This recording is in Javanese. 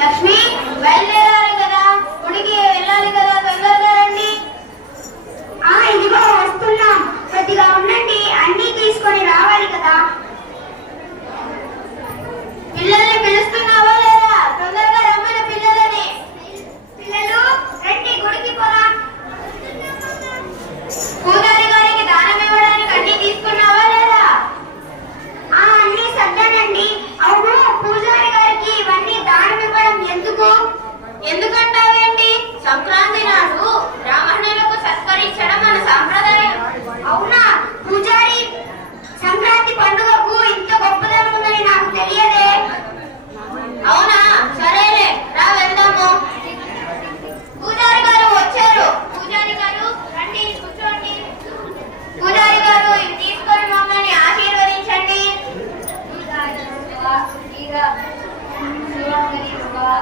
లక్ష్మి వెళ్ళే. ఆ